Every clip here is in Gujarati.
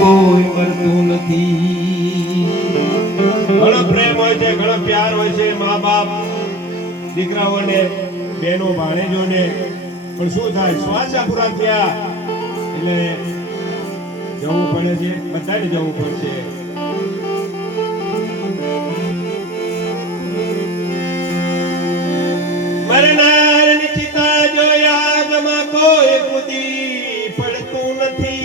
કોઈ મરતું નથી. ઘણો પ્રેમ હોય છે, ઘણો પ્યાર હોય છે મા બાપ દીકરાઓને, બહેનો ભાણેજોને. પણ શું થાય, શ્વાસા પૂરા થયા એટલે જવું પડે છે, બધાને જવું પડશે. મરનારની ચિતા જોયા આગમાં કોઈ કૂદી પડતું નથી.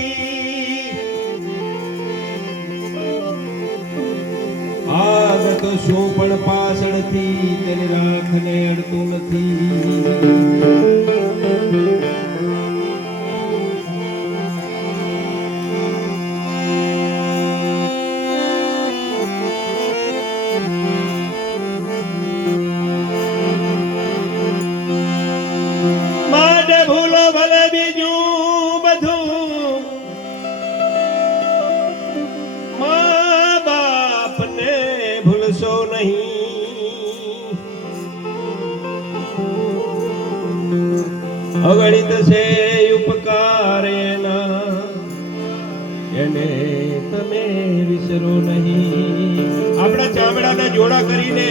આગ તો શું પણ પાછળથી તેની રાખને અડતું નથી. અગણિત છે ઉપકાર એના, એને તમે વિસરો નહીં. આપણા ચામડાના જોડા કરીને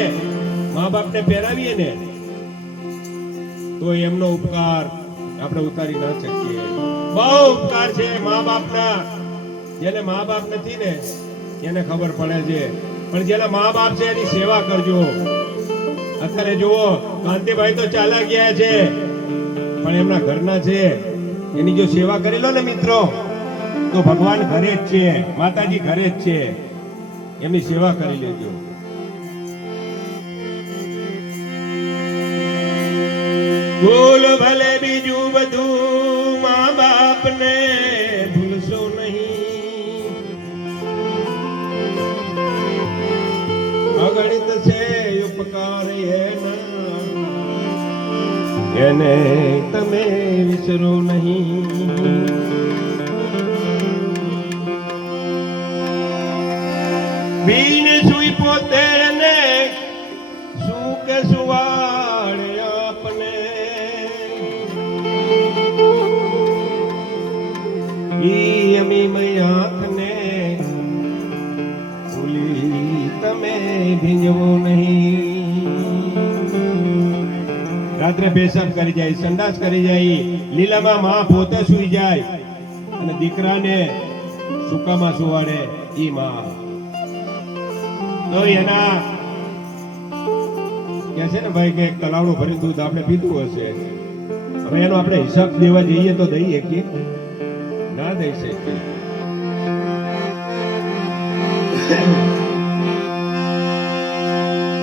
મા બાપને પહેરાવીએ ને તો એમનો ઉપકાર આપણે ઉતારી ના શકીએ. બહુ ઉપકાર છે મા બાપના. જેને મા બાપ નથી ને એને ખબર પડે છે, પણ જેના મા બાપ છે એની સેવા કરજો. અત્યારે જુઓ, કાંતિભાઈ તો ચાલા ગયા છે, પણ એમના ઘરના છે, એની જો સેવા કરી લો ને મિત્રો, તો ભગવાન ઘરે જ છે, માતાજી ઘરે જ છે. એમની સેવા કરી લેજો. ભૂલ ભલે બીજું બધું, મા બાપને ભૂલશો નહીં. અગણિત છે ઉપકાર એને તમે વિસરો નહીં. બીન સુઈ પોતે ને શું કે સુવાડે આપને. ઈ અમી મય આંખને ભૂલી તમે ભીંજવો નહીં. રાત્રે પેશાબ કરી જાય, સંડાસ કરી જાય, લીલામાં માં પોતે સુઈ જાય અને દીકરાને સુકામાં સુવાડે ઈ માં. તો એના કે છે ને ભાઈ કે તલાવડું ભરી દૂધ આપણે પીધું હશે, હવે એનો આપણે હિસાબ દેવા જઈએ તો દઈએ કે ના દઈ શકીએ.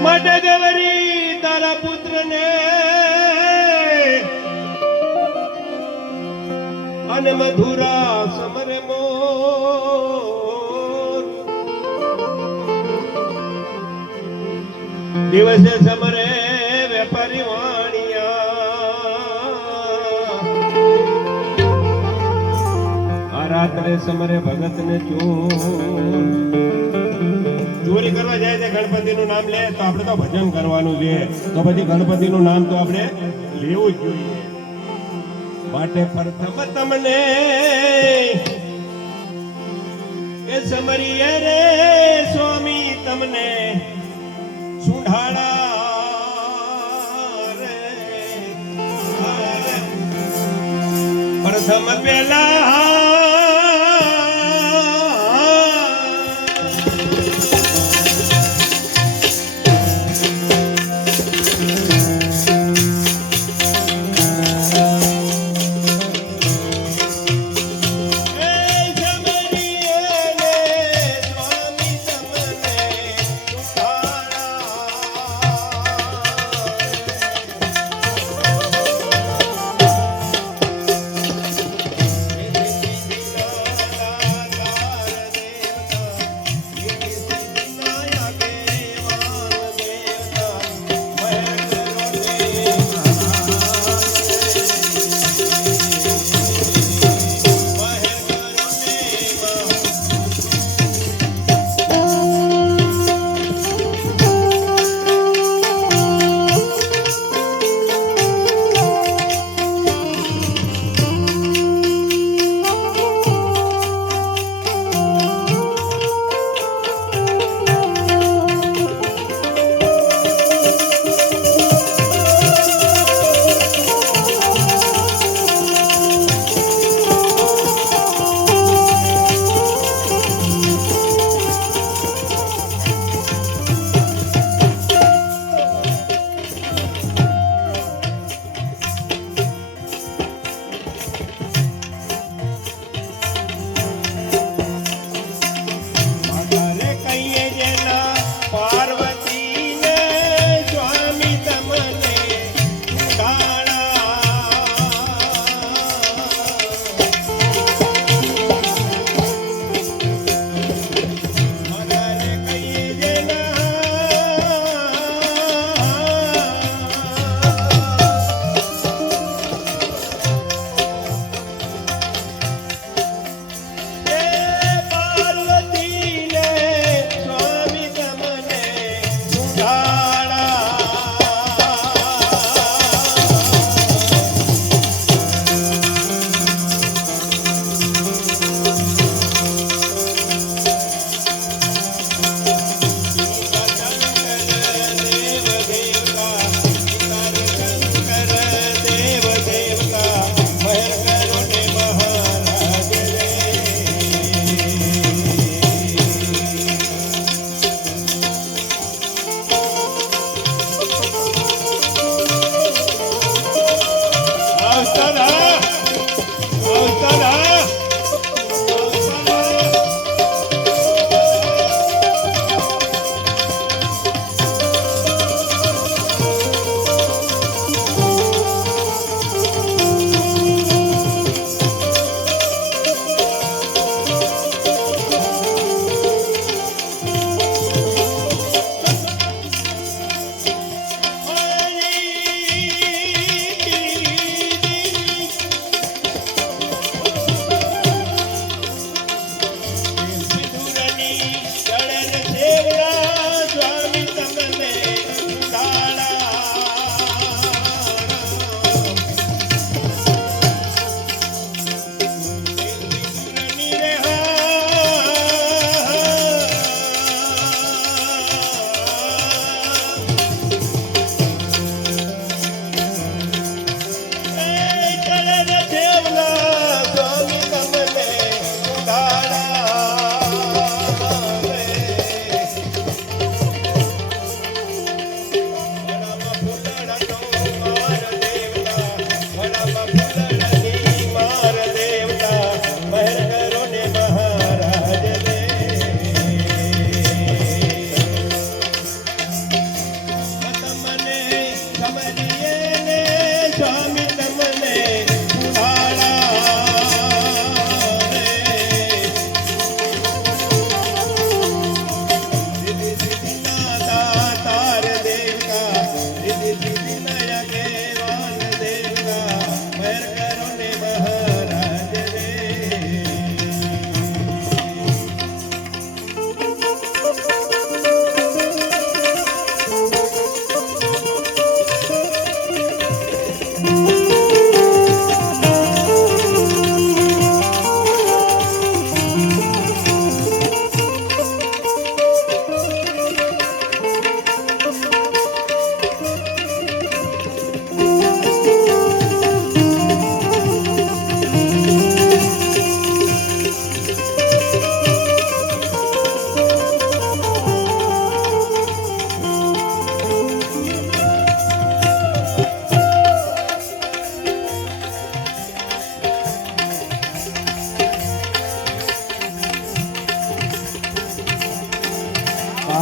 માટે દેવરી તારા પુત્રને અને મધુરા સમરે મોર. દિવસે સમરે વેપારી વાણિયા, આ રાત્રે સમરે ભગત ને ચોર. ચોરી કરવા જાય છે, ગણપતિ નું નામ લે તો આપણે તો ભજન કરવાનું છે, તો પછી ગણપતિ નું નામ તો આપણે લેવું જ જોઈએ. માટે પ્રથમ તમને એ સમરીએ રે સ્વામી તમને સુંઢાળા રે. પ્રથમ પેલા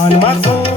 કાનમાં કો